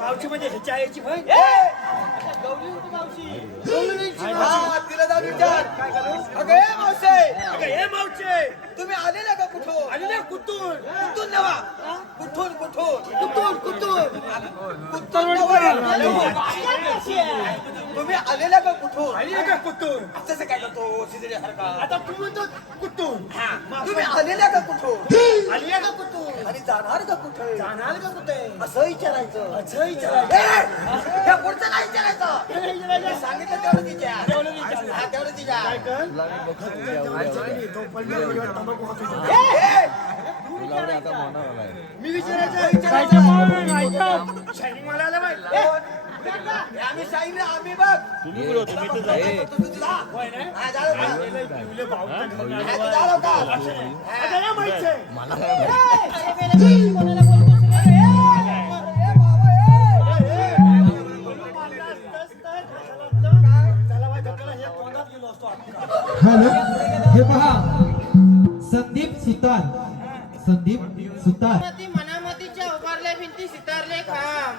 मावशी म्हणजे ह्याच्या आईची बहीण तिला जाऊन विचार अगं हे मावशे, अगं हे मावशे तुम्ही आलेला का कुठून? आलेले कुठून कुठून नवा कुठून कुठून कुठून कुठून कुठून तुम्ही आलेला का कुठून? आलेले का कुठून असं काय करतो शिजण्यासारखा? आता तू म्हणतो कुठून तुम्ही आलेल्या का कुठून आलेले का कुठून आणि जाणार का कुठे? जाणार का कुठे असं विचारायचं. अच्छा विचारायचं या पुढचं काय विचारायचं? सांगितलं तेवढं तिच्या हा, तेवढं तिच्या काय कर मी विचारायचं शायनिंग मला आलं माहिती आम्ही सांगितलं आम्ही बघ हॅलो, हे पहा संदीप सुतार. संदीप सुतार. मनामतीच्या उभारल्या भिंती सितारले खांब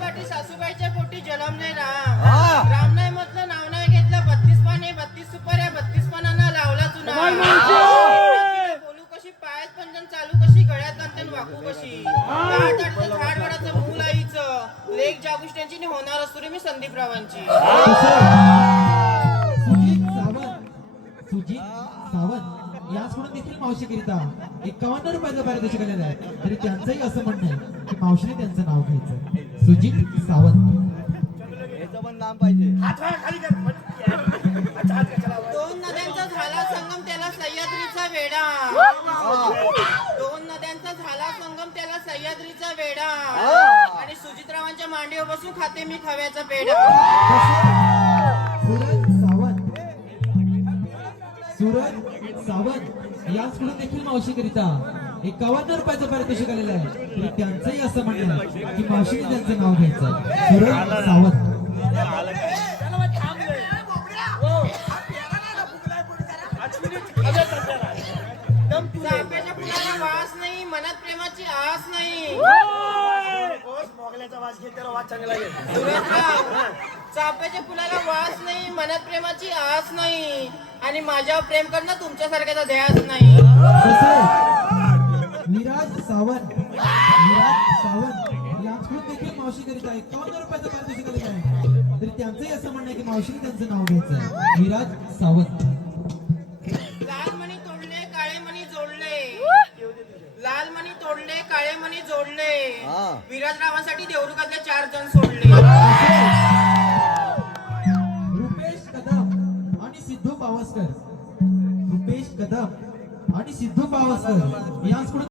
पाठी सासूबाईच्या पोटी जलमले राम. राम नाही म्हटलं नाव नाही घेतलं 32 पाने 32 सुपाऱ्या 32 पानांना लावला चुना. बोलू कशी पायात पंजन चालू कशी गळ्यात गंतन वाकू कशी झाड वडाचं मूल आईचं लेख ज्या गोष्टींची होणार असतो रे मी संदीपरावांची. सुजित सावंत याचकडून देखील मावशीकरिता 51 रुपयाचा पारितोषिक आलेला आहे. तरी त्यांचंही असं म्हणणं आहे की मावशीने त्यांचं नाव घ्यायचं. सुजित सावंत. खाली कर दोन नद्यांचा झाला संगम त्याला सह्याद्रीचा वेडा. दोन नद्यांचा झाला संगम त्याला सह्याद्रीचा वेडा. आणि सुजितरावांच्या मांडीवर बसून खाते मी खव्याचा पेढा. सूरज सावंत याचकडून देखील मावशीकरिता 51 रुपयाचं पारितोषिक आलेलं आहे. तरी त्यांचंही असं म्हणणं आहे की मावशीने त्यांचं नाव घ्यायचं. सूरज सावंत. चाफ्याच्या फुलाला वास नाही मनात प्रेमाची आस नाही. मोगल्याचा वास घेत त्याला वास चांगला येईल. चाफ्याच्या फुलाला वास नाही मनात प्रेमाची आस नाही. आणि माझ्यावर प्रेम करणं तुमच्यासारख्याचा ध्यास नाही. विराज सावंत. विराज सावंत याचकडून देखील मावशीकरिता 51 रुपयाचं पारितोषिक आलेलं आहे. तरी त्यांचंही असं म्हणणं आहे की मावशीने त्यांचं नाव घ्यायचं. विराज सावंत. लाल मणी तोडले काळे मणी जोडले. लाल मणी तोडले काळे मणी जोडले. विराजरावांसाठी देवरुखातले 4 जण सोडले. रुपेश कदम आणि सिद्धू पावसकर. रुपेश कदम आणि सिद्धू पावसकर यांचकडून